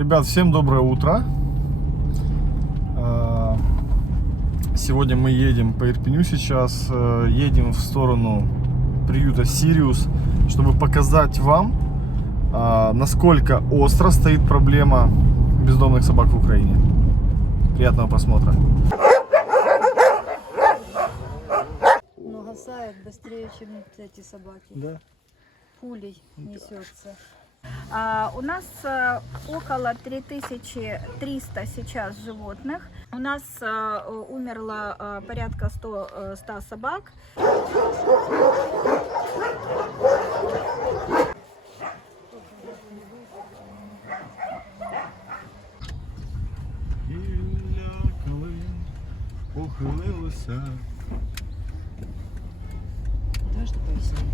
Ребят, всем доброе утро. Сегодня мы едем по Ирпеню сейчас, едем в сторону приюта Сириус, чтобы показать вам, насколько остро стоит проблема бездомных собак в Украине. Приятного просмотра. Угасает быстрее, чем эти собаки. Да. Пулей несется. У нас около 3300 сейчас животных. У нас умерло порядка 100 собак. Давай что повеселее.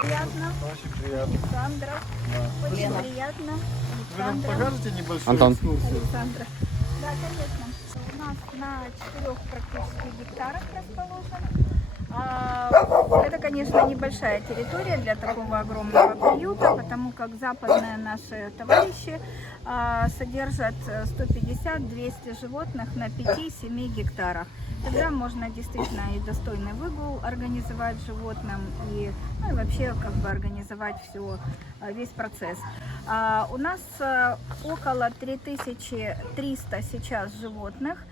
Приятно. Очень приятно. Александра. Да. Очень Лена. приятно. Вы нам Александра. покажете небольшую Антон. экскурсию? Александра. Да, конечно. У нас на 4 практически гектарах расположен. Это, конечно, небольшая территория для такого огромного приюта, потому как западные наши товарищи содержат 150-200 животных на 5-7 гектарах. Тогда можно действительно и достойный выгул организовать животным, и, ну, и вообще как бы организовать весь процесс. У нас около 3300 сейчас животных.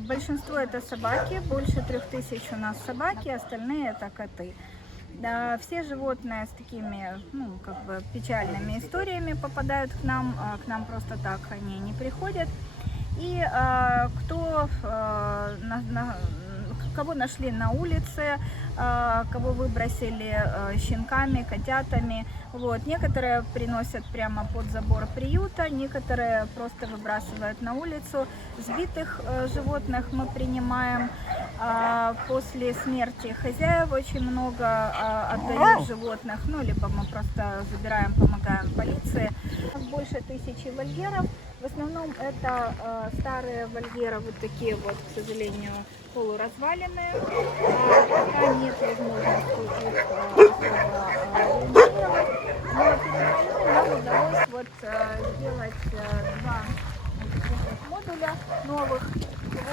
Большинство это собаки, больше 3000 у нас собаки, остальные это коты. Да, все животные с такими, ну, как бы печальными историями попадают к нам просто так они не приходят. И кого нашли на улице, кого выбросили щенками, котятами. Вот. Некоторые приносят прямо под забор приюта, некоторые просто выбрасывают на улицу. Сбитых животных мы принимаем. После смерти хозяев очень много отдают животных, ну, либо мы просто забираем, помогаем полиции. Больше 1000 вольеров. В основном это старые вольеры, вот такие вот, к сожалению, полуразваленные. Пока нет возможности их реанимировать. Но перед войной нам удалось вот сделать 2 модуля новых,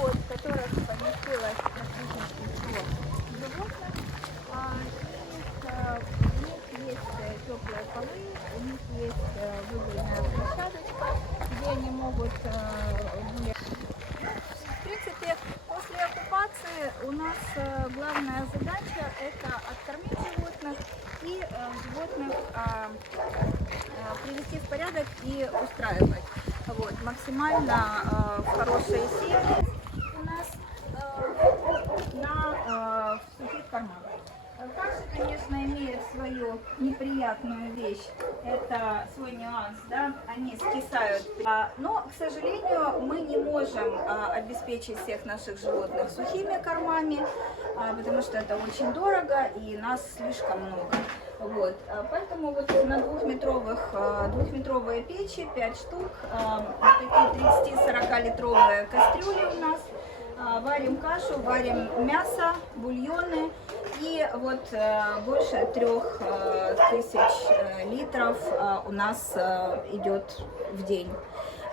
вот, в которых поместилось практически всего животных. У них есть теплые полы, у них есть выгульная площадочка, где они могут гулять. В принципе, после оккупации у нас главная задача это откормить животных и животных привести в порядок и устраивать. Вот, максимально в хорошие семьи у нас на сухих кормах. Также, конечно, имеет свою неприятную вещь, это свой нюанс, да, они скисают. Но, к сожалению, мы не можем обеспечить всех наших животных сухими кормами, потому что это очень дорого и нас слишком много. Вот. Поэтому вот на двухметровые печи, 5 штук, такие 30-40 литровые кастрюли у нас. Варим кашу, варим мясо, бульоны, и вот больше 3000 литров у нас идет в день.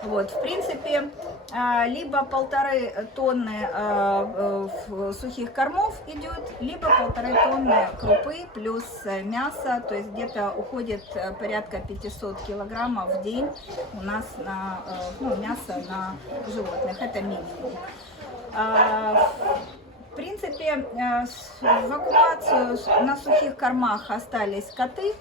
Вот, в принципе, либо 1,5 тонны сухих кормов идет, либо 1,5 тонны крупы плюс мясо, то есть где-то уходит порядка 500 килограммов в день у нас на мясо на животных, это минимум. В принципе, в оккупацию на сухих кормах остались коты.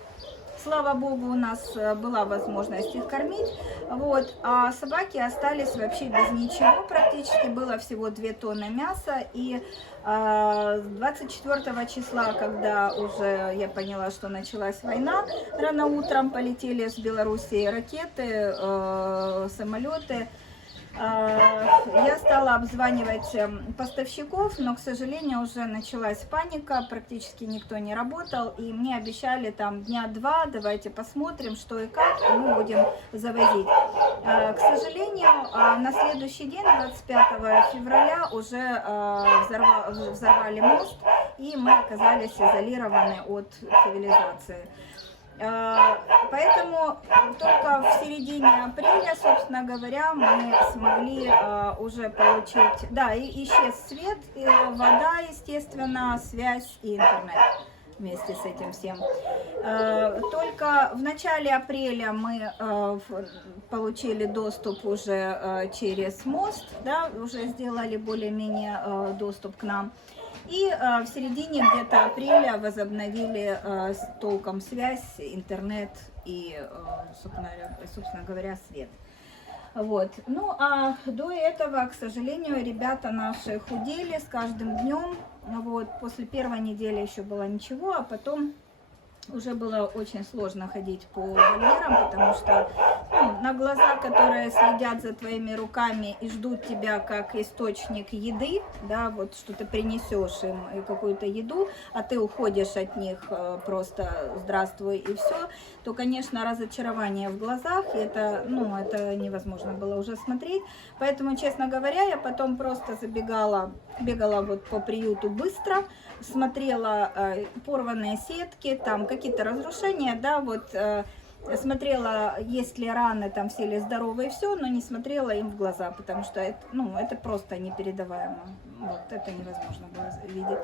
Слава богу, у нас была возможность их кормить, вот, а собаки остались вообще без ничего, практически было всего 2 тонны мяса, и 24 числа, когда уже я поняла, что началась война, рано утром полетели с Белоруссии ракеты, самолеты. Я стала обзванивать поставщиков, но, к сожалению, уже началась паника, практически никто не работал, и мне обещали там дня 2, давайте посмотрим, что и как, и мы будем завозить. К сожалению, на следующий день, 25 февраля, уже взорвали мост, и мы оказались изолированы от цивилизации. Поэтому только в середине апреля, собственно говоря, мы смогли уже получить, да, и исчез свет, и вода, естественно, связь и интернет вместе с этим всем. Только в начале апреля мы получили доступ уже через мост, да, уже сделали более-менее доступ к нам. И в середине где-то апреля возобновили толком связь, интернет и, собственно говоря, свет. Вот. Ну а до этого, к сожалению, ребята наши худели с каждым днем. Вот. После первой недели еще было ничего, а потом уже было очень сложно ходить по вольерам, потому что на глаза, которые следят за твоими руками и ждут тебя как источник еды, да, вот что ты принесешь им какую-то еду, а ты уходишь от них просто здравствуй и все, то, конечно, разочарование в глазах, и это невозможно было уже смотреть. Поэтому, честно говоря, я потом просто бегала вот по приюту быстро, смотрела порванные сетки, там какие-то разрушения, да, вот смотрела, есть ли раны, там все ли здоровые, все, но не смотрела им в глаза, потому что это просто непередаваемо. Вот, это невозможно было видеть.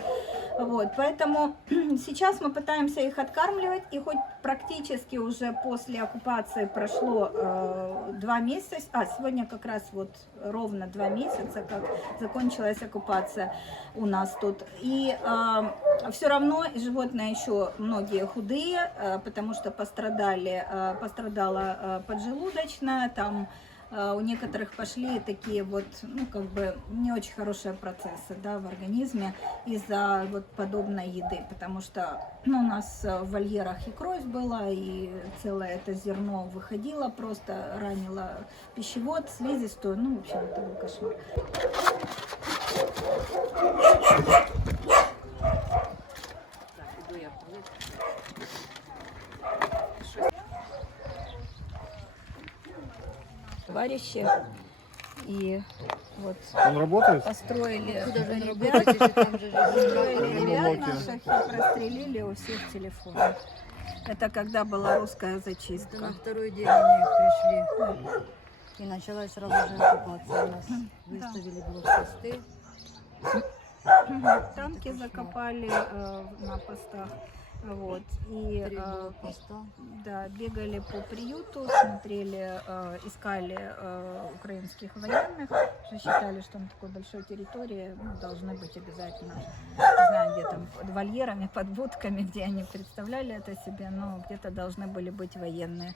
Вот, поэтому сейчас мы пытаемся их откармливать, и хоть практически уже после оккупации прошло 2 месяца, сегодня как раз вот ровно 2 месяца, как закончилась оккупация у нас тут. И все равно животные еще многие худые, потому что пострадала поджелудочная, там у некоторых пошли такие вот, не очень хорошие процессы, да, в организме из-за вот подобной еды, потому что у нас в вольерах и кровь была, и целое это зерно выходило, просто ранило пищевод, слизистую, в общем, это был кошмар. Товарищи, и вот Он работает? построили Ребят ребят наших и прострелили у всех телефоны. Это когда была русская Это зачистка. на второй день они пришли. И началась сразу же оккупация. Нас выставили блокпосты. Танки закопали на постах. Вот. И 3 блокпоста. да, бегали по приюту, смотрели, искали украинских военных, уже считали, что на такой большой территории должны быть обязательно, не знаю, где там, под вольерами, под будками, где они представляли это себе, но где-то должны были быть военные.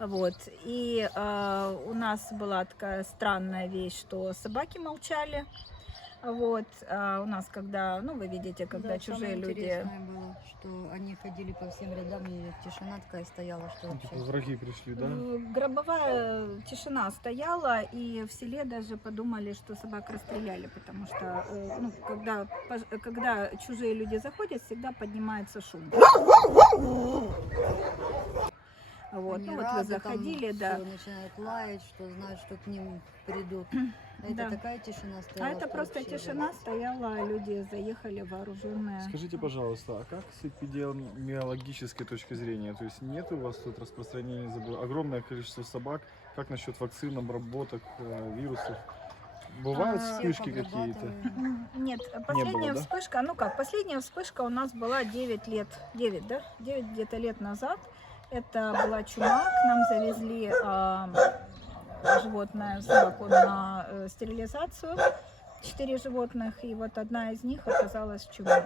Вот. И у нас была такая странная вещь, что собаки молчали. Вот, у нас, когда, вы видите, когда Да, чужие самое люди... интересное было, что они ходили по всем рядам, и тишина такая стояла, что вообще... Враги пришли, да? Гробовая тишина стояла, и в селе даже подумали, что собак расстреляли, потому что, когда чужие люди заходят, всегда поднимается шум. Вот, Они вы рады, заходили, там да. всё начинают лаять, что знают, что к ним придут. Это Да. такая тишина стояла. А это что просто вообще тишина жесть. стояла, люди заехали вооруженные. Скажите, пожалуйста, а как с эпидемиологической точки зрения? То есть нет у вас тут распространения огромное количество собак, Как насчет вакцин, обработок, вирусов? Бывают вспышки какие-то? Нет, последняя да? вспышка, ну как, последняя вспышка у нас была 9 лет, 9, да? 9 где-то лет назад. Это была чума, к нам завезли животное, собаку на стерилизацию, 4 животных, и вот одна из них оказалась чумой.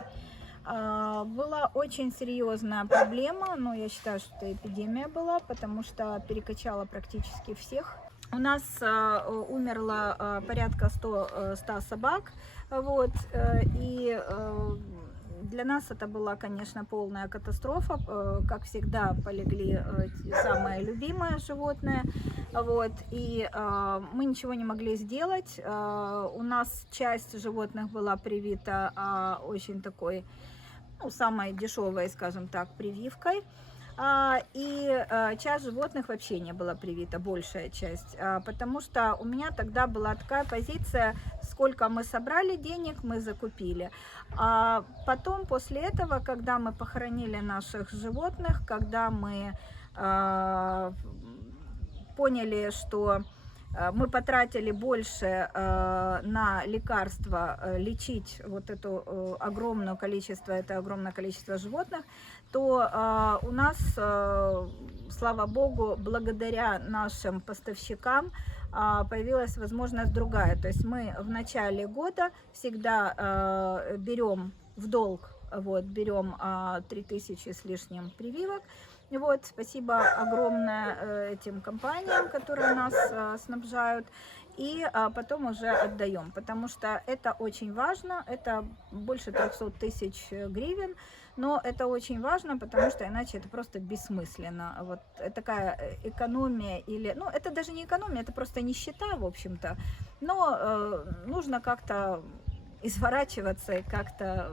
Была очень серьезная проблема, но я считаю, что это эпидемия была, потому что перекачала практически всех. У нас умерло порядка 100 собак, вот, и для нас это была, конечно, полная катастрофа. Как всегда, полегли самые любимые животные, вот, и мы ничего не могли сделать. У нас часть животных была привита очень такой, ну, самой дешевой, скажем так, прививкой. И часть животных вообще не была привита, большая часть, потому что у меня тогда была такая позиция: сколько мы собрали денег, мы закупили. А потом, после этого, когда мы похоронили наших животных, когда мы поняли, что мы потратили больше на лекарства, лечить вот это огромное количество животных, то у нас, слава богу, благодаря нашим поставщикам появилась возможность другая. То есть мы в начале года всегда берем в долг, вот, берем 3000 с лишним прививок. Вот, спасибо огромное этим компаниям, которые нас снабжают, и потом уже отдаем, потому что это очень важно, это больше 300 тысяч гривен, но это очень важно, потому что иначе это просто бессмысленно. Вот такая экономия, или, ну, это даже не экономия, это просто нищета, в общем-то, но нужно как-то изворачиваться и как-то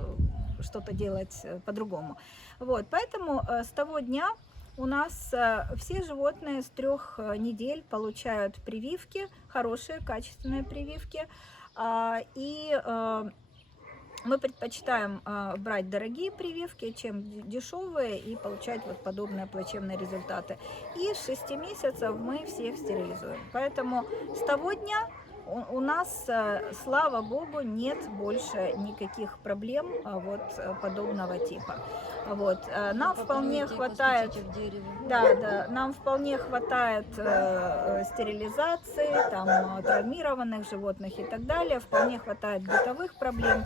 что-то делать по-другому. Вот, поэтому с того дня у нас все животные с 3 недель получают прививки, хорошие, качественные прививки, и мы предпочитаем брать дорогие прививки, чем дешевые, и получать вот подобные плачевные результаты. И с 6 месяцев мы всех стерилизуем. Поэтому с того дня у нас, слава богу, нет больше никаких проблем вот подобного типа. Вот. Нам вполне хватает, нам вполне хватает стерилизации, там, травмированных животных и так далее. Вполне хватает бытовых проблем,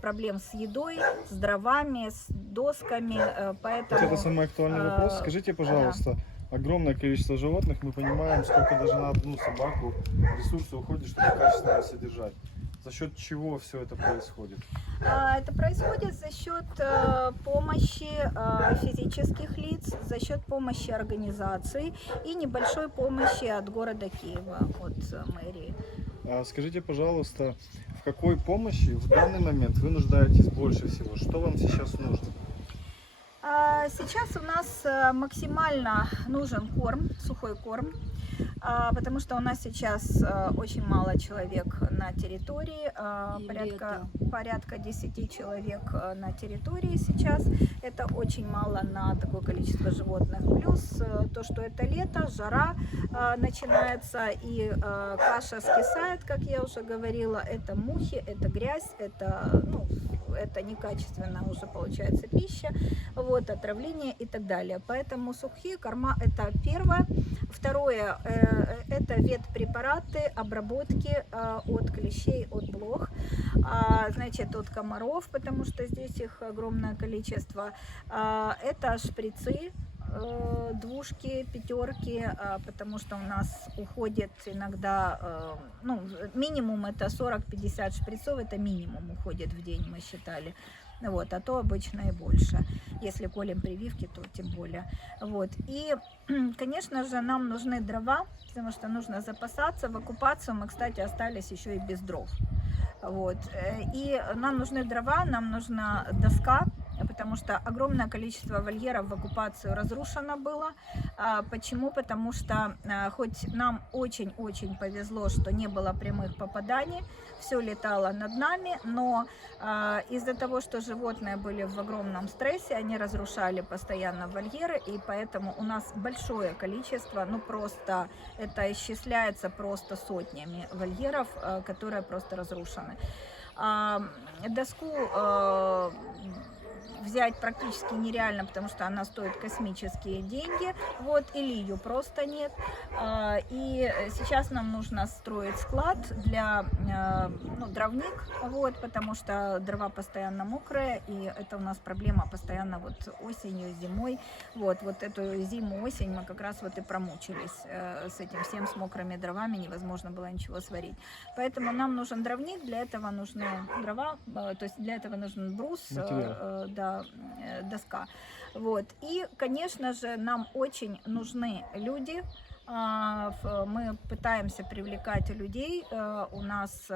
проблем с едой, с дровами, с досками. Поэтому Вот это самый актуальный вопрос. Скажите, пожалуйста, огромное количество животных, мы понимаем, сколько даже на одну собаку ресурсов уходит, чтобы качественно ее содержать. За счет чего все это происходит? Это происходит за счет помощи физических лиц, за счет помощи организаций и небольшой помощи от города Киева, от мэрии. Скажите, пожалуйста, в какой помощи в данный момент вы нуждаетесь больше всего? Что вам сейчас нужно? Сейчас у нас максимально нужен корм, сухой корм, потому что у нас сейчас очень мало человек на территории, порядка 10 человек на территории сейчас. Это очень мало на такое количество животных. Плюс то, что это лето, жара начинается, и каша скисает, как я уже говорила. Это мухи, это грязь, это, ну, это некачественная уже получается пища, вот, отравление и так далее. Поэтому сухие корма — это первое. Второе — это ветпрепараты, обработки от клещей, от блох, значит, от комаров, потому что здесь их огромное количество. Это шприцы, двушки, пятерки, потому что у нас уходит иногда, ну, минимум это 40-50 шприцов, это минимум уходит в день, мы считали. Вот, а то обычно и больше. Если колем прививки, то тем более. Вот. И, конечно же, нам нужны дрова, потому что нужно запасаться. В оккупацию мы, кстати, остались еще и без дров. Вот. И нам нужны дрова, нам нужна доска. потому что огромное количество вольеров в оккупацию разрушено было. Почему? Потому что хоть нам очень-очень повезло, что не было прямых попаданий, все летало над нами, но из-за того, что животные были в огромном стрессе, они разрушали постоянно вольеры, и поэтому у нас большое количество, ну просто это исчисляется просто сотнями вольеров, которые просто разрушены. Доску взять практически нереально, потому что она стоит космические деньги, вот, или ее просто нет. И сейчас нам нужно строить склад для, ну, дровник, вот, потому что дрова постоянно мокрые, и это у нас проблема постоянно вот осенью, зимой. Вот эту зиму-осень мы как раз вот и промучились с этим всем, с мокрыми дровами, невозможно было ничего сварить. Поэтому нам нужен дровник, для этого нужны дрова, то есть для этого нужен брус, да, доска. Вот. И, конечно же, нам очень нужны люди. Мы пытаемся привлекать людей. У нас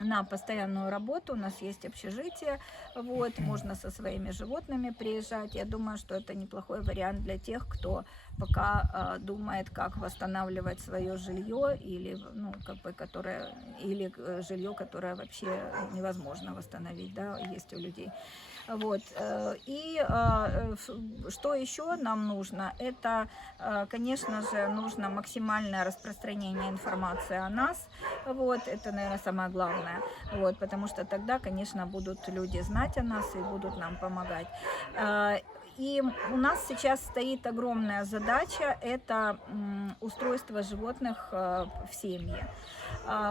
на постоянную работу, у нас есть общежитие, вот, можно со своими животными приезжать. Я думаю, что это неплохой вариант для тех, кто пока думает, как восстанавливать свое жилье, или, ну, как бы, которое, или жилье, которое вообще невозможно восстановить, да, есть у людей. Вот. И что еще нам нужно? Это, конечно же, нужно максимальное распространение информации о нас. Вот. Это, наверное, самое главное. Вот. Потому что тогда, конечно, будут люди знать о нас и будут нам помогать. И у нас сейчас стоит огромная задача – это устройство животных в семье.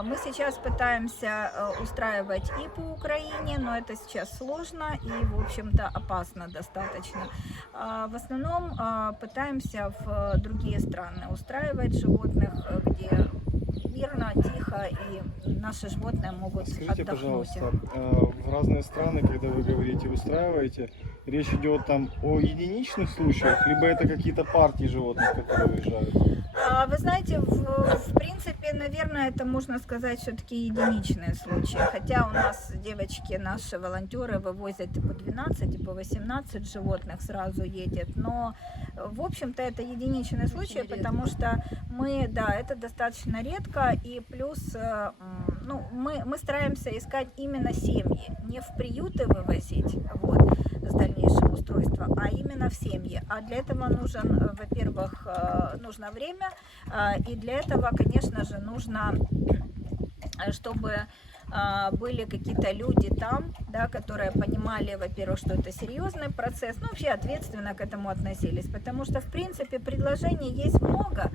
Мы сейчас пытаемся устраивать и по Украине, но это сейчас сложно и, в общем-то, опасно достаточно. В основном пытаемся в другие страны устраивать животных, где мирно, тихо, и наши животные могут Скажите, отдохнуть. пожалуйста, в разные страны, когда вы говорите устраиваете, речь идет там о единичных случаях, либо это какие-то партии животных, которые уезжают? Вы знаете, в принципе, наверное, это можно сказать все-таки единичные случаи. Хотя у нас девочки, наши волонтеры вывозят и по 12, и по 18 животных сразу едет. Но, в общем-то, это единичные случаи, потому что мы, да, это достаточно редко. И плюс, ну, мы стараемся искать именно семьи, не в приюты вывозить, вот, с дальнейшим устройством, а именно в семьи. А для этого нужен, во-первых, нужно время, и для этого, конечно же, нужно, чтобы были какие-то люди там, да, которые понимали, во-первых, что это серьезный процесс, ну, вообще ответственно к этому относились, потому что, в принципе, предложений есть много,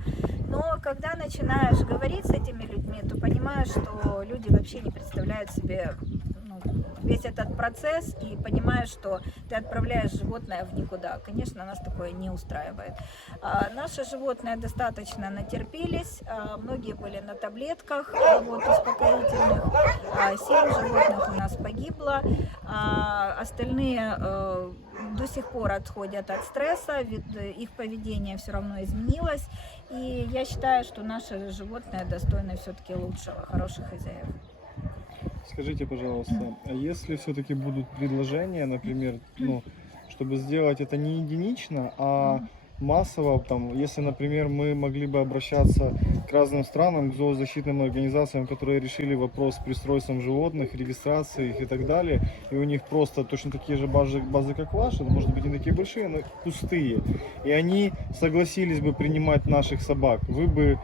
но когда начинаешь говорить с этими людьми, то понимаешь, что люди вообще не представляют себе, ну, весь этот процесс, и понимаешь, что ты отправляешь животное в никуда. Конечно, нас такое не устраивает. Наши животные достаточно натерпелись, многие были на таблетках, вот, успокоительных. 7 животных у нас погибло, остальные до сих пор отходят от стресса, ведь их поведение все равно изменилось, и я считаю, что наши животные достойны все-таки лучшего, хороших хозяев. Скажите, пожалуйста, а если все-таки будут предложения, например, ну, чтобы сделать это не единично, а массово, там, если, например, мы могли бы обращаться к разным странам, к зоозащитным организациям, которые решили вопрос с пристройством животных, регистрацией их и так далее, и у них просто точно такие же базы как ваши, может быть, не такие большие, но пустые, и они согласились бы принимать наших собак, вы бы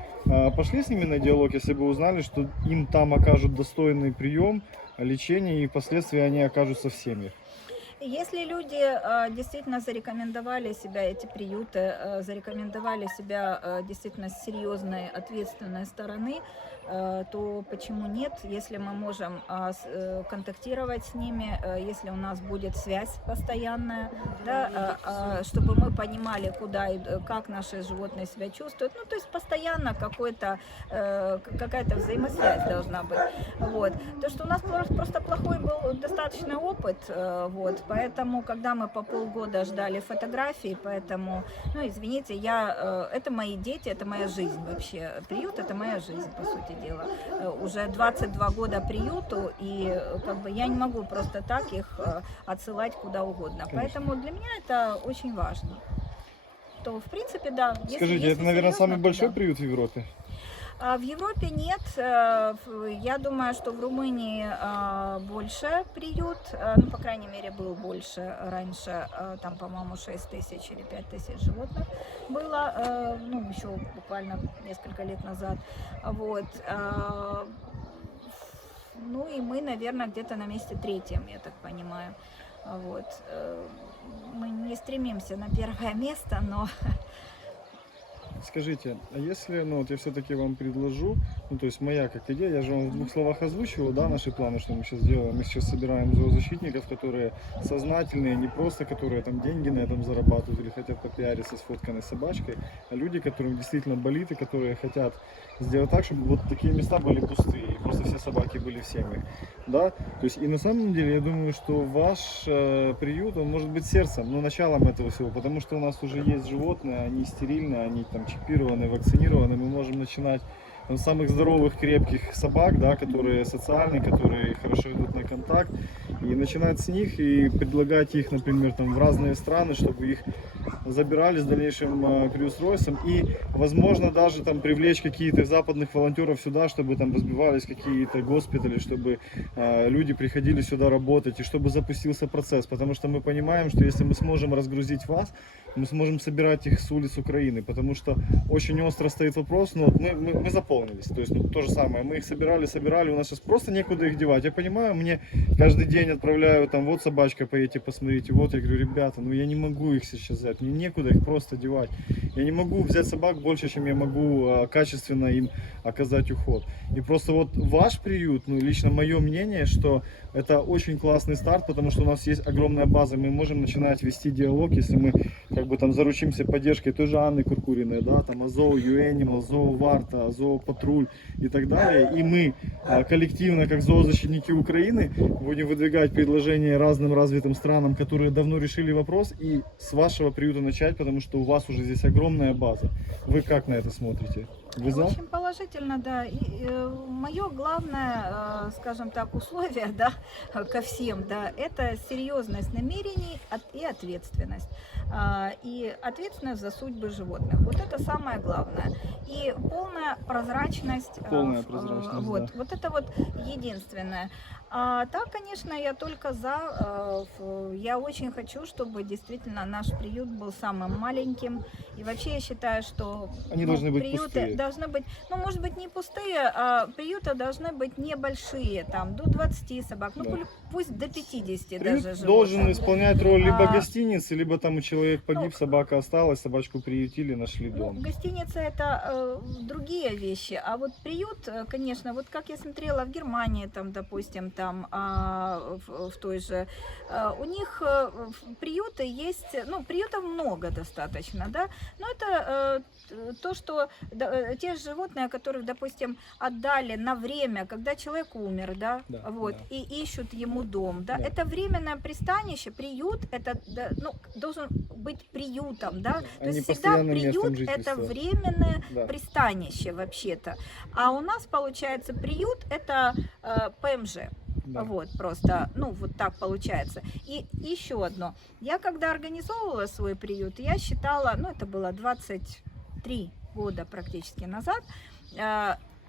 пошли с ними на диалог, если бы узнали, что им там окажут достойный прием, лечение, и впоследствии они окажутся в семьях? Если люди действительно зарекомендовали себя, эти приюты, зарекомендовали себя действительно с серьезной, ответственной стороны, то почему нет, если мы можем контактировать с ними, если у нас будет связь постоянная, да, чтобы мы понимали, куда и как наши животные себя чувствуют. Ну, то есть постоянно какая-то взаимосвязь должна быть. Вот. То, что у нас просто плохой был достаточно опыт, вот, поэтому, когда мы по полгода ждали фотографии, поэтому, ну, извините, это мои дети, это моя жизнь вообще. Приют — это моя жизнь, по сути дела. Уже 22 года приюту, и как бы я не могу просто так их отсылать куда угодно. Конечно. Поэтому для меня это очень важно. То, в принципе, да. Если- Скажите, если это, наверное, серьезно, самый то большой да. приют в Европе? В Европе нет. Я думаю, что в Румынии больше приют. Ну, по крайней мере, был больше раньше. Там, по-моему, 6 тысяч или 5 тысяч животных было. Ну, еще буквально несколько лет назад. Вот. Ну, и мы, наверное, где-то на месте третьем, я так понимаю. Вот. Мы не стремимся на первое место, но... Скажите, а если, ну вот я все-таки вам предложу, ну то есть моя как идея, я же вам в двух словах озвучивал, да, наши планы, что мы сейчас делаем. Мы сейчас собираем зоозащитников, которые сознательные, не просто которые там деньги на этом зарабатывают или хотят попиариться с фотканной собачкой, а люди, которым действительно болит и которые хотят сделать так, чтобы вот такие места были пустые, и просто все собаки были в семьях, да. То есть и на самом деле я думаю, что ваш приют, он может быть сердцем, ну началом этого всего, потому что у нас уже есть животные, они стерильные, они там чипированы, вакцинированы, мы можем начинать с самых здоровых, крепких собак, да, которые социальные, которые хорошо идут на контакт, и начинать с них и предлагать их, например, там, в разные страны, чтобы их забирали с дальнейшим переустройством, и, возможно, даже там привлечь какие-то западных волонтеров сюда, чтобы там разбивались какие-то госпитали, чтобы люди приходили сюда работать, и чтобы запустился процесс, потому что мы понимаем, что если мы сможем разгрузить вас, мы сможем собирать их с улиц Украины, потому что очень остро стоит вопрос, ну, вот мы заполнились, то есть ну, то же самое, мы их собирали, у нас сейчас просто некуда их девать. Я понимаю, мне каждый день отправляют, там, вот собачка, поедете посмотрите, вот, я говорю, ребята, ну я не могу их сейчас взять, мне некуда их просто девать. Я не могу взять собак больше, чем я могу качественно им оказать уход. И просто вот ваш приют, ну, лично мое мнение, что это очень классный старт, потому что у нас есть огромная база, мы можем начинать вести диалог, если мы как бы там заручимся поддержкой той же Анны Куркуриной, да, там Азоу Юэнимал, Зоо Варта, Зоо Патруль и так далее. И мы коллективно, как зоозащитники Украины, будем выдвигать предложения разным развитым странам, которые давно решили вопрос, и с вашего приюта начать, потому что у вас уже здесь огромная база. Вы как на это смотрите? Вы за? Очень положительно, да. И мое главное, скажем так, условие, да, ко всем, да, это серьезность намерений и ответственность. И ответственность за судьбы животных. Вот это самое главное. И полная прозрачность. Полная прозрачность, вот, да. вот это вот единственное. Так, конечно, я только за. Я очень хочу, чтобы действительно наш приют был самым маленьким. И вообще я считаю, что Они должны быть приюты пустые. должны быть, ну, может быть, не пустые, а приюты должны быть небольшие, там, до 20 собак, ну, Да. пусть до 50 Приют даже животных. должен исполнять роль либо А, гостиницы, либо там человек погиб, ну, собака осталась, собачку приютили, нашли Ну, дом. гостиница это другие вещи, а вот приют, конечно, вот как я смотрела в Германии, там, допустим, там в той же, у них приюты есть, ну, приютов много достаточно, да, но это то, что те животные, которых, допустим, отдали на время, когда человек умер, да, Да, вот, да. и ищут ему дом, да, Да. это временное пристанище, приют, это, да, ну, должен быть приютом, да, то А не есть всегда постоянным местом приют это жительства. временное Да. пристанище вообще-то, а у нас получается приют это ПМЖ. Да. Вот, просто, ну, вот так получается. И еще одно. Я когда организовывала свой приют, я считала, ну, это было 23 года практически назад,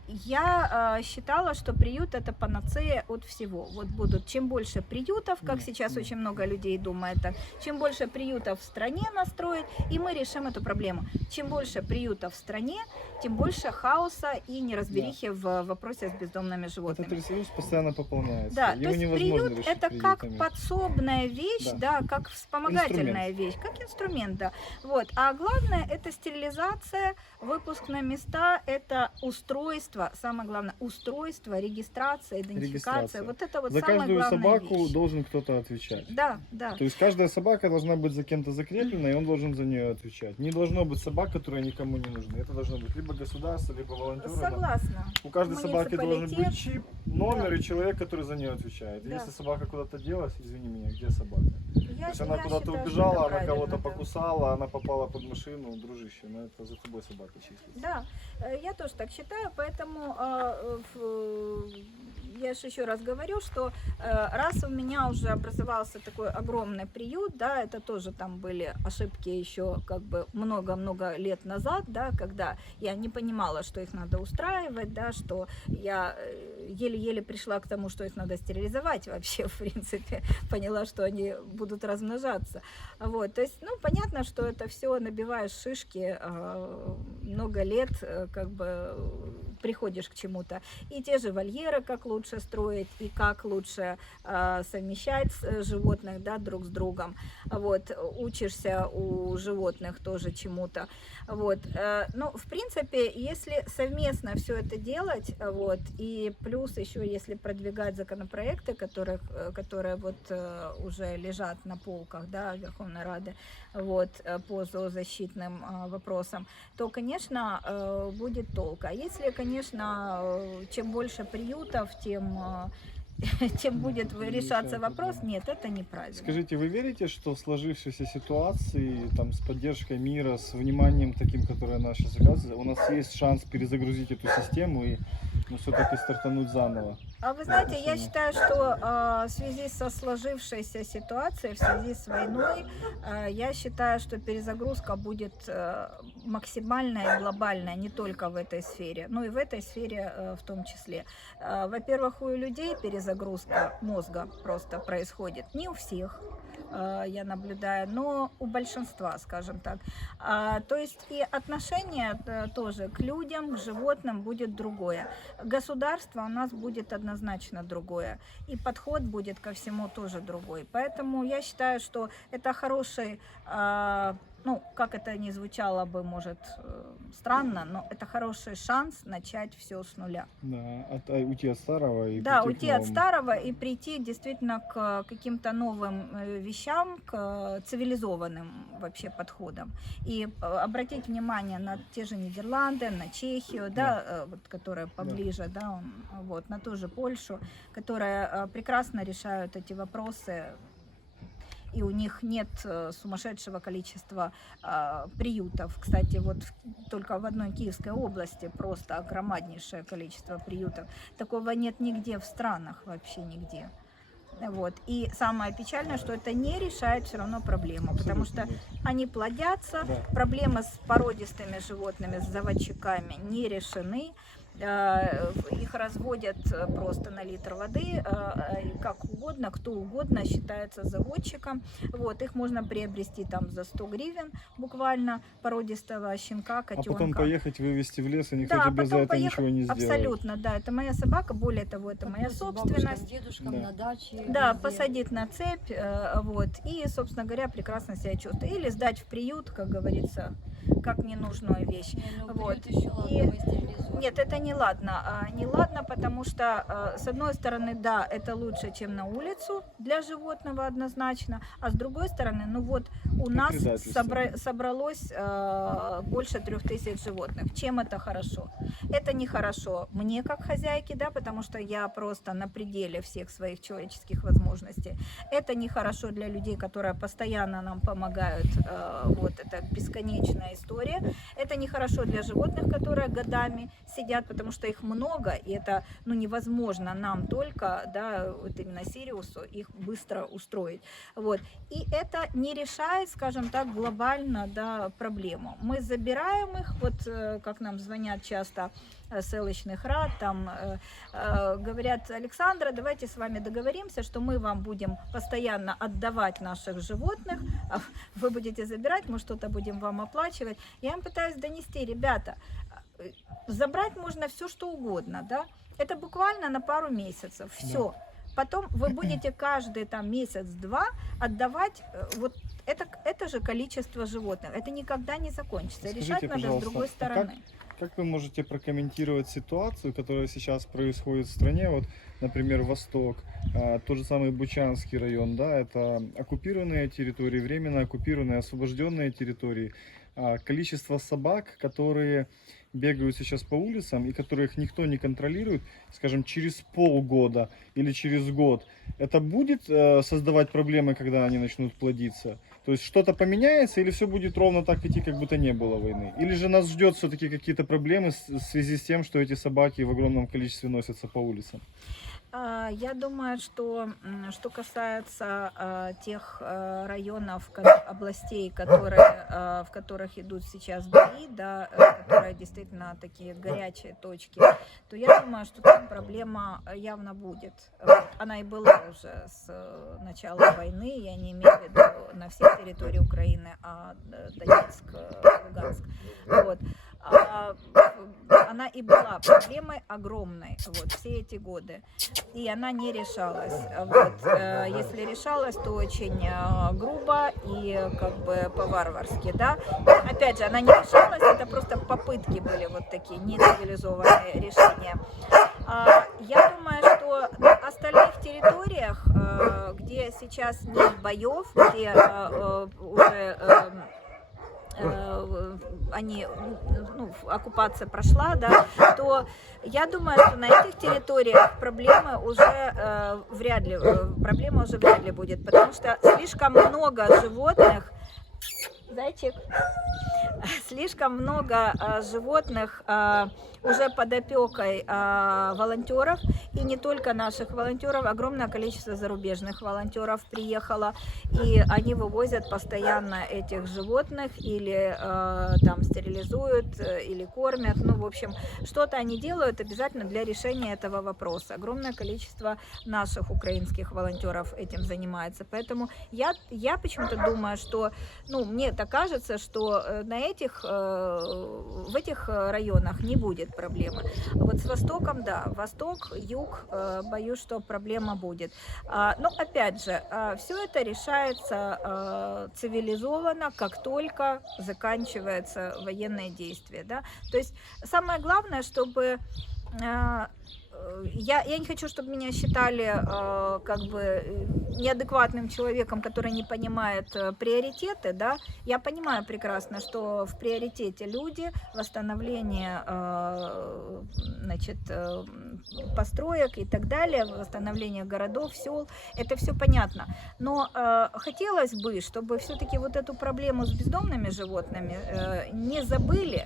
я считала, что приют это панацея от всего. Вот будут, чем больше приютов, как сейчас очень много людей думает, так, чем больше приютов в стране настроить, и мы решим эту проблему. Чем больше приютов в стране, тем больше хаоса и неразберихи в вопросе с бездомными животными. Этот ресурс постоянно пополняется. Да, Его то есть невозможно приют решить это как приютами. подсобная вещь, Да. да, как вспомогательная вещь, как инструмент, да. Вот. А главное это стерилизация, выпуск на места, это устройство, самое главное, устройство, регистрация, идентификация. Регистрация. Вот это вот За самая каждую главная собаку вещь. должен кто-то отвечать. Да, да. То есть каждая собака должна быть за кем-то закреплена, и он должен за нее отвечать. Не должно быть собак, которые никому не нужны. Это должно быть либо государство, либо волонтеры. Согласна. У каждой собаки должен Муниципалитет. быть чип, номер Да. и человек, который за нее отвечает. Да. Если собака куда-то делась, извини меня, где собака? То есть она куда-то считаю, что убежала, это она правильно, кого-то да. покусала, она попала под машину, дружище, но это за тобой собака числится. Да, я тоже так считаю, поэтому я же еще раз говорю, что раз у меня уже образовался такой огромный приют, да, это тоже там были ошибки еще как бы много-много лет назад, да, когда я не понимала, что их надо устраивать, да, что я еле-еле пришла к тому, что их надо стерилизовать вообще, в принципе, поняла, что они будут размножаться. Вот, то есть, ну, понятно, что это все набиваешь шишки, много лет как бы приходишь к чему-то. И те же вольеры, как лучше строить, и как лучше совмещать животных, да, друг с другом. Вот, учишься у животных тоже чему-то. Вот, ну, в принципе, если совместно все это делать, вот, и плюс еще, если продвигать законопроекты, которые вот уже лежат на полках, да, Верховной Рады, вот, по зоозащитным вопросам, то, конечно, будет толк. А если, конечно, чем больше приютов, тем будет решаться вопрос, нет, это неправильно. Скажите, вы верите, что в сложившейся ситуации, там, с поддержкой мира, с вниманием таким, которое нас сейчас оказывается, у нас есть шанс перезагрузить эту систему и, ну, все-таки стартануть заново? А вы знаете, я считаю, что в связи со сложившейся ситуацией, в связи с войной, я считаю, что перезагрузка будет максимальная и глобальная, не только в этой сфере, но и в этой сфере в том числе. Во-первых, у людей перезагрузка мозга просто происходит, не у всех, я наблюдаю, но у большинства, скажем так. То есть и отношение тоже к людям, к животным будет другое. Государство у нас будет однозначно другое. И подход будет ко всему тоже другой. Поэтому я считаю, что это хороший, ну, как это ни звучало бы, может, странно, но это хороший шанс начать все с нуля. Да, уйти от старого и Да, прийти к уйти от новому. старого и прийти действительно к каким-то новым вещам, к цивилизованным вообще подходам. И обратить внимание на те же Нидерланды, на Чехию, да, вот, которая поближе, да, вот, на ту же Польшу, которые прекрасно решают эти вопросы. И у них нет сумасшедшего количества приютов. Кстати, вот только в одной Киевской области просто громаднейшее количество приютов. Такого нет нигде в странах, вообще нигде. Вот. И самое печальное, что это не решает все равно проблему, потому что нет. они плодятся, Да. проблемы с породистыми животными, с заводчиками не решены. Их разводят просто на литр воды, как угодно, кто угодно считается заводчиком. Вот, их можно приобрести там за 100 гривен, буквально, породистого щенка, котенка. А потом поехать вывести в лес, и никто Да, тебе за потом это ничего не сделает. Абсолютно, да, это моя собака, более того, это моя собственность. Бабушкам, дедушкам, Да. на даче. Да, везде. посадить на цепь, вот, и, собственно говоря, прекрасно себя чувствует. Или сдать в приют, как говорится, как ненужную вещь. Не, ну, Вот. приют еще ладно, И- вы стерилизуете. Нет, это не ладно. Не ладно, потому что, с одной стороны, да, это лучше, чем на улицу для животного однозначно, а с другой стороны, ну вот у нас предательство. собралось больше 3000 животных. Чем это хорошо? Это нехорошо мне как хозяйке, да, потому что я просто на пределе всех своих человеческих возможностей. Это нехорошо для людей, которые постоянно нам помогают. Вот это бесконечная история. Это нехорошо для животных, которые годами сидят, потому что их много, и это, ну, невозможно нам только, да, вот именно Сириусу их быстро устроить. Вот. И это не решает, скажем так, глобально, да, проблему. Мы забираем их, вот как нам звонят часто селищных рад, там говорят: Александра, давайте с вами договоримся, что мы вам будем постоянно отдавать наших животных, а вы будете забирать, мы что-то будем вам оплачивать. Я им пытаюсь донести: ребята, забрать можно все, что угодно, да, это буквально на пару месяцев, все. Потом вы будете каждый там месяц-два отдавать вот это же количество животных. Это никогда не закончится. Скажите, Решать надо с пожалуйста, другой а стороны. Как вы можете прокомментировать ситуацию, которая сейчас происходит в стране? Вот, например, Восток, тот же самый Бучанский район, да, это оккупированные территории, временно оккупированные, освобожденные территории. количество собак, которые бегают сейчас по улицам и которых никто не контролирует, скажем, через полгода или через год, это будет создавать проблемы, когда они начнут плодиться? То есть что-то поменяется или все будет ровно так идти, как будто не было войны? Или же нас ждет все-таки какие-то проблемы в связи с тем, что эти собаки в огромном количестве носятся по улицам? Я думаю, что касается тех районов, областей, в которых идут сейчас бои, да, которые действительно такие горячие точки, то я думаю, что там проблема явно будет. Она и была уже с начала войны, я не имею в виду на всей территории Украины, а Донецк, Луганск. Вот. Она и была проблемой огромной вот, все эти годы. И она не решалась. Вот. Если решалась, то очень грубо и как бы по-варварски. Да? Опять же, она не решалась, это просто попытки были вот такие нецивилизованные решения. Я думаю, что на остальных территориях, где сейчас нет боев, где уже оккупация прошла, да, то я думаю, что на этих территориях проблема уже вряд ли будет, потому что слишком много животных, слишком много животных уже под опекой волонтеров, и не только наших волонтеров, огромное количество зарубежных волонтеров приехало, и они вывозят постоянно этих животных, или там стерилизуют, или кормят, ну, в общем, что-то они делают обязательно для решения этого вопроса. Огромное количество наших украинских волонтеров этим занимается, поэтому я почему-то думаю, что, ну, мне так кажется, что в этих районах не будет проблемы. А вот с Востоком, да, Восток, Юг, боюсь, что проблема будет. Но опять же, все это решается цивилизованно, как только заканчивается военное действие. Да? То есть самое главное, чтобы... Я не хочу, чтобы меня считали как бы неадекватным человеком, который не понимает приоритеты, да. Я понимаю прекрасно, что в приоритете люди, восстановление, значит, построек и так далее, восстановление городов, сел, это все понятно. Но хотелось бы, чтобы все-таки вот эту проблему с бездомными животными не забыли,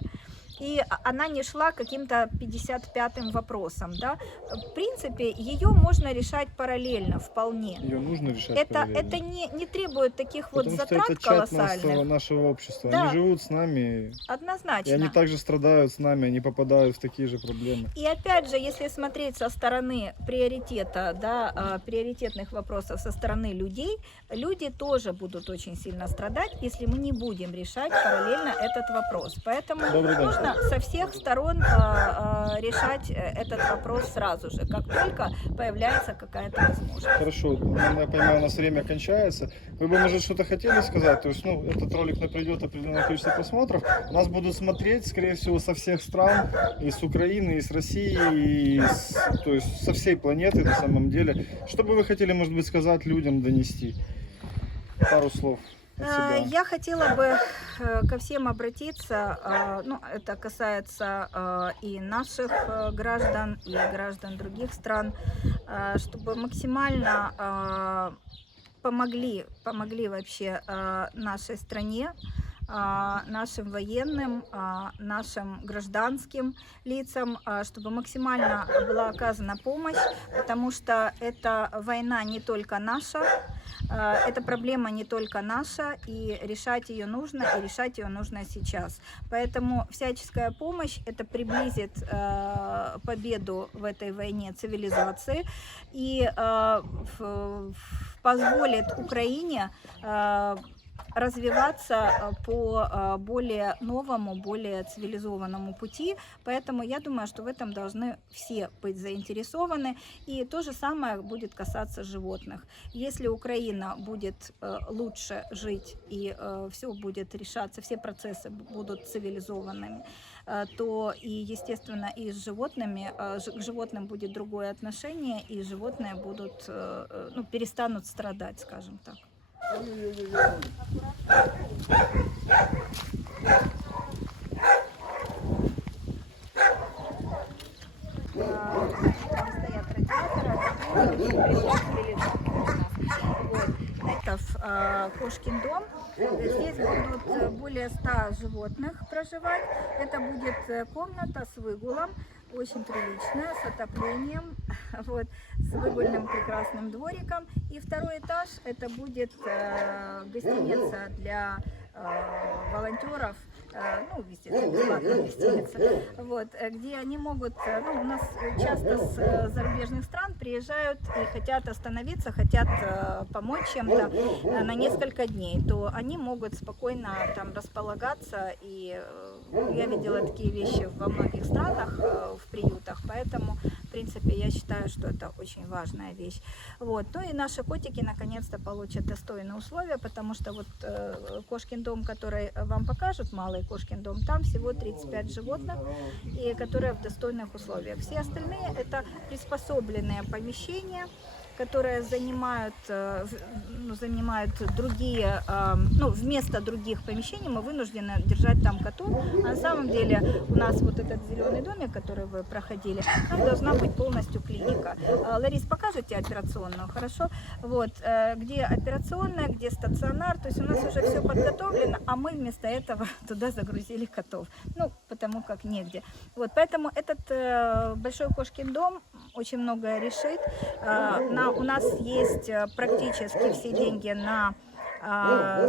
и она не шла каким-то 55-м вопросом, да. В принципе, ее можно решать параллельно, вполне. Ее нужно решать параллельно. Это не требует таких Потому вот затрат что это колоссальных. часть нашего общества. Да. Они живут с нами. Однозначно. И они также страдают с нами, они попадают в такие же проблемы. И опять же, если смотреть со стороны приоритета, да, приоритетных вопросов со стороны людей, люди тоже будут очень сильно страдать, если мы не будем решать параллельно этот вопрос. Поэтому нужно со всех сторон решать этот вопрос сразу же, как только появляется какая-то возможность. Хорошо, я понимаю, у нас время кончается. Вы бы, может, что-то хотели сказать? То есть, ну, этот ролик пройдет определенное количество просмотров. Нас будут смотреть, скорее всего, со всех стран, и с Украины, и с России, то есть со всей планеты на самом деле. Что бы вы хотели, может быть, сказать людям, донести? Пару слов. Я хотела бы ко всем обратиться, ну, это касается и наших граждан, и граждан других стран, чтобы максимально помогли вообще нашей стране, нашим военным, нашим гражданским лицам, чтобы максимально была оказана помощь, потому что эта война не только наша, эта проблема не только наша, и решать ее нужно сейчас. Поэтому всяческая помощь это приблизит победу в этой войне цивилизации и позволит Украине развиваться по более новому, более цивилизованному пути. Поэтому я думаю, что в этом должны все быть заинтересованы. И то же самое будет касаться животных. Если Украина будет лучше жить и все будет решаться, все процессы будут цивилизованными, то и, естественно, и с животными, к животным будет другое отношение, и животные будут, ну, перестанут страдать, скажем так. кошкин дом. Здесь будут более 100 животных проживать. Это будет комната с выгулом, очень приличная, с отоплением, вот, с выгульным прекрасным двориком. И второй этаж это будет гостиница для волонтеров, ну, естественно, бесплатная гостиница, вот, где они могут, ну, у нас часто с зарубежных стран приезжают и хотят остановиться, хотят помочь чем-то на несколько дней, то они могут спокойно там располагаться, и я видела такие вещи во многих странах, в приютах, поэтому, в принципе, я считаю, что это очень важная вещь. Вот. Ну и наши котики наконец-то получат достойные условия, потому что вот кошкин дом, который вам покажут, малый кошкин дом, там всего 35 животных, и которые в достойных условиях. Все остальные это приспособленные помещения, которые занимают другие, ну, вместо других помещений мы вынуждены держать там котов. А на самом деле у нас вот этот зеленый домик, который вы проходили, там должна быть полностью клиника. Ларис, покажете операционную, хорошо? Вот, где операционная, где стационар, то есть у нас уже все подготовлено, а мы вместо этого туда загрузили котов, ну, потому как негде. Вот, поэтому этот большой кошкин дом очень многое решит. У нас есть практически все деньги на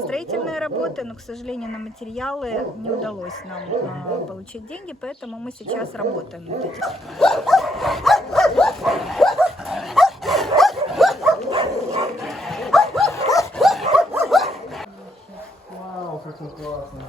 строительные работы, но, к сожалению, на материалы не удалось нам получить деньги, поэтому мы сейчас работаем над этим. Вау, как он классно.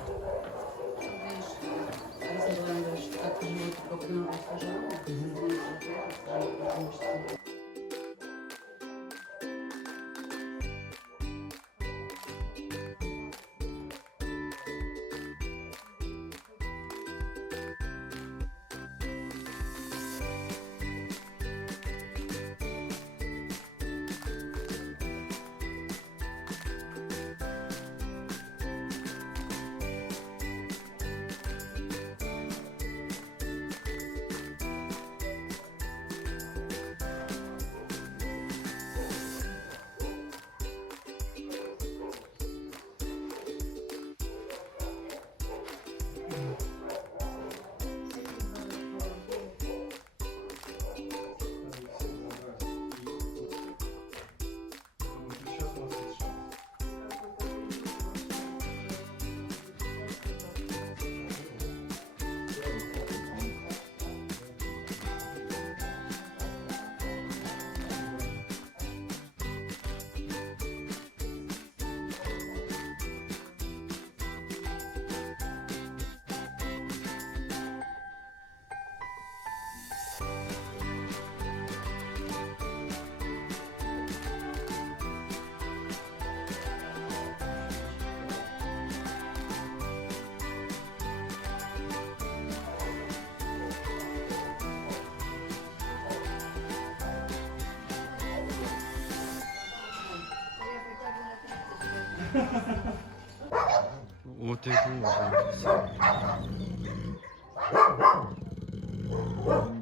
Вот это вот.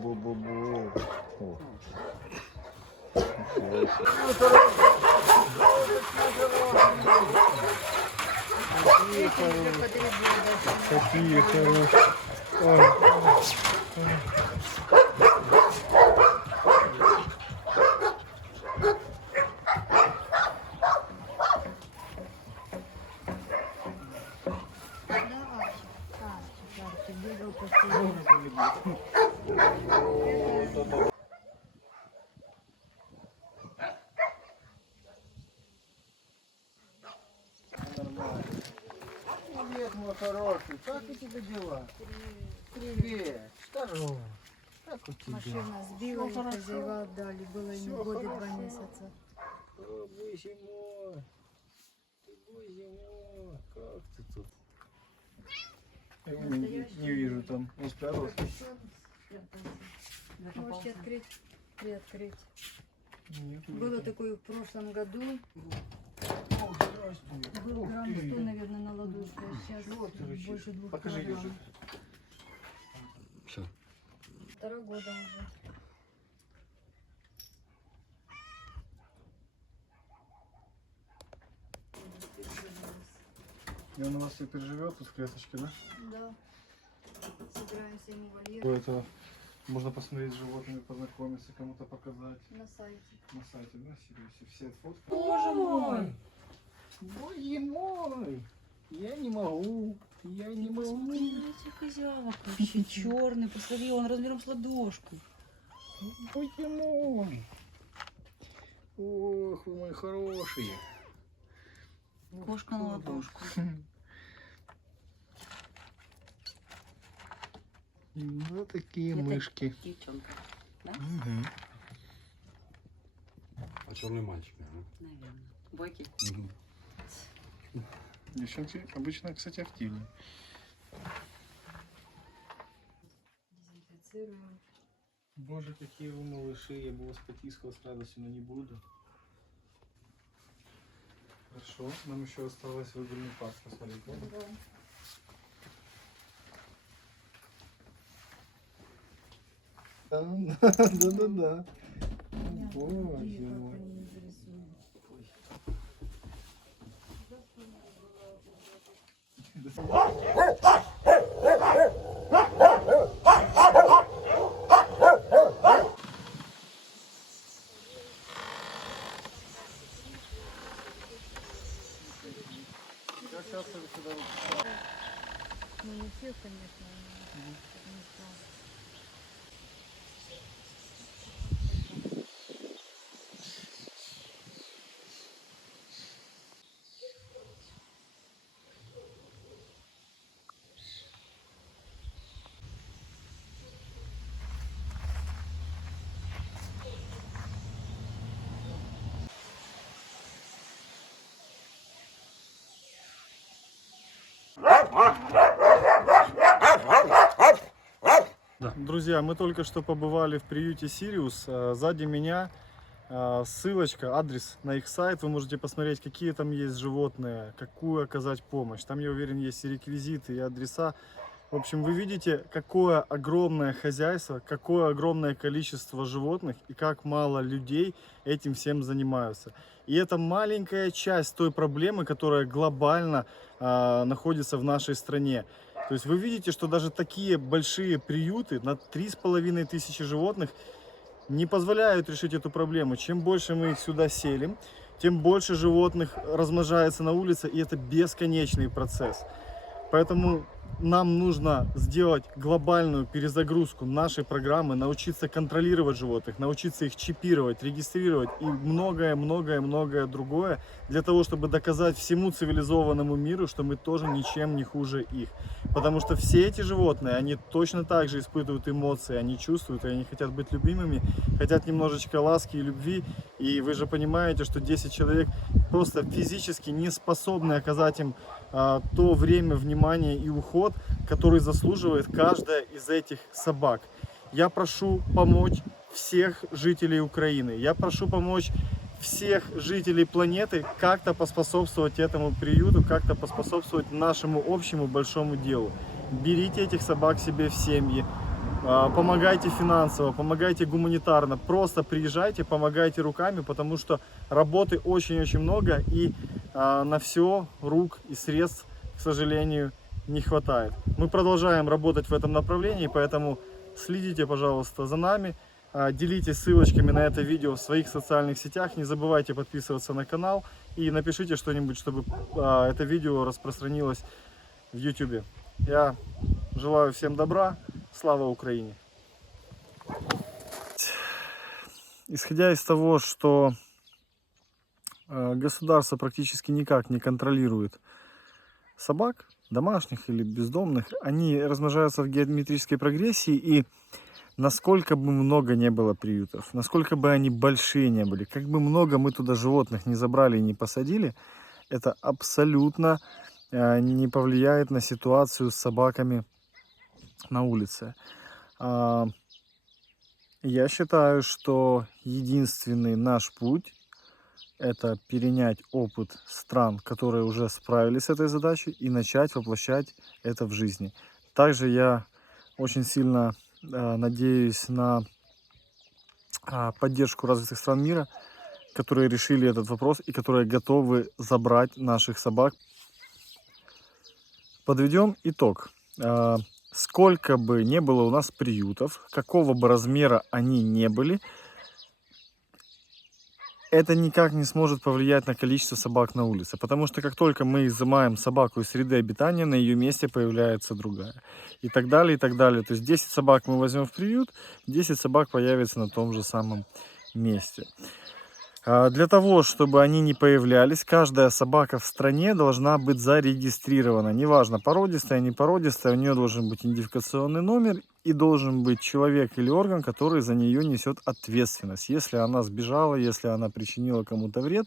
Бу-бу-бу. Какие хорошие. Ой. Привет, мой хороший. Как у тебя дела? Привет. Здорово. Как у тебя? Машина сбила, и хозяева отдали. Было им Всё годы 2 хорошо. месяца. О, боже мой. Боже мой. Как ты тут? Я его не вижу там. Он спрятался. Можете открыть, приоткрыть. Нет, Было такое в прошлом году. О, здравствуй. Был Ух грамм ты. 100, наверное, на ладошку. А сейчас Чего ты рычишь? больше 2 Покажи килограмм. ежик. Все. 2 года уже. И он у вас теперь живет тут в клеточке, да? Да. Собираемся ему вольер Это можно посмотреть с животными, познакомиться, кому-то показать. на сайте. На сайте, да, Сириусе? Все фотки. Боже мой! Боже мой! Я не могу. Я не могу. Смотрите, козявок вообще черный. Посмотри, он размером с ладошку. Боже мой! Ох, вы мои хорошие. Кошка на ладошку. Вот такие Это мышки. девчонка, Мгм. А черный мальчик, наверное. наверное. Бойки. Девчонки обычно, кстати, активнее. Дезинфицируем. Боже, какие вы малыши, я бы вас потискал с радостью, но не буду. Хорошо, нам еще осталось выгульный парк посмотреть, да? Да. Да. Боже И как мой. они интересуют. Как часто вы сюда выпускаете? Ну не все, конечно, потому что Друзья, мы только что побывали в приюте Сириус. Сзади меня ссылочка, адрес на их сайт. Вы можете посмотреть, какие там есть животные, какую оказать помощь. Там, я уверен, есть и реквизиты, и адреса. В общем, вы видите, какое огромное хозяйство, какое огромное количество животных и как мало людей этим всем занимаются. И это маленькая часть той проблемы, которая глобально находится в нашей стране. То есть вы видите, что даже такие большие приюты на 3500 животных не позволяют решить эту проблему. Чем больше мы их сюда селим, тем больше животных размножается на улице, и это бесконечный процесс. Поэтому нам нужно сделать глобальную перезагрузку нашей программы, научиться контролировать животных, научиться их чипировать, регистрировать и многое другое, для того, чтобы доказать всему цивилизованному миру, что мы тоже ничем не хуже их. Потому что все эти животные, они точно так же испытывают эмоции, они чувствуют, и они хотят быть любимыми, хотят немножечко ласки и любви. И вы же понимаете, что 10 человек просто физически не способны оказать им то время, внимание и уход, который заслуживает каждая из этих собак. Я прошу помочь всех жителей Украины. Я прошу помочь всех жителей планеты как-то поспособствовать этому приюту, как-то поспособствовать нашему общему большому делу. Берите этих собак себе в семьи, помогайте финансово, помогайте гуманитарно, просто приезжайте, помогайте руками, потому что работы очень-очень много, и на все рук и средств, к сожалению, не хватает. Мы продолжаем работать в этом направлении, поэтому следите, пожалуйста, за нами, делитесь ссылочками на это видео в своих социальных сетях, не забывайте подписываться на канал и напишите что-нибудь, чтобы это видео распространилось в YouTube. Я желаю всем добра, слава Украине! Исходя из того, что государство практически никак не контролирует собак, домашних или бездомных, они размножаются в геометрической прогрессии, и насколько бы много не было приютов, насколько бы они большие не были, как бы много мы туда животных не забрали и не посадили, это абсолютно не повлияет на ситуацию с собаками на улице. Я считаю, что единственный наш путь — это перенять опыт стран, которые уже справились с этой задачей, и начать воплощать это в жизни. Также я очень сильно надеюсь на поддержку развитых стран мира, которые решили этот вопрос и которые готовы забрать наших собак. Подведем итог. Сколько бы ни было у нас приютов, какого бы размера они ни были, это никак не сможет повлиять на количество собак на улице. Потому что как только мы изымаем собаку из среды обитания, на ее месте появляется другая. И так далее, и так далее. То есть 10 собак мы возьмем в приют, 10 собак появится на том же самом месте. Для того, чтобы они не появлялись, каждая собака в стране должна быть зарегистрирована. Неважно, породистая, не породистая, у нее должен быть идентификационный номер и должен быть человек или орган, который за нее несет ответственность. Если она сбежала, если она причинила кому-то вред,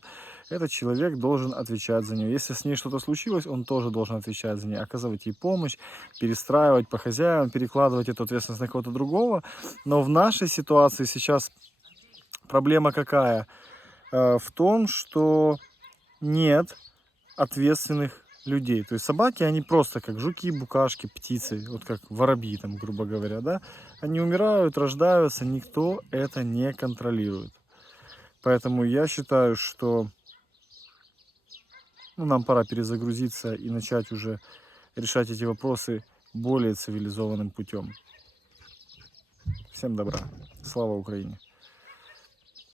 этот человек должен отвечать за нее. Если с ней что-то случилось, он тоже должен отвечать за нее, оказывать ей помощь, перестраивать по хозяевам, перекладывать эту ответственность на кого-то другого. Но в нашей ситуации сейчас проблема какая? В том, что нет ответственных людей. То есть собаки, они просто как жуки, букашки, птицы, вот как воробьи, там, грубо говоря, да? Они умирают, рождаются, никто это не контролирует. Поэтому я считаю, что нам пора перезагрузиться и начать уже решать эти вопросы более цивилизованным путем. Всем добра. Слава Украине!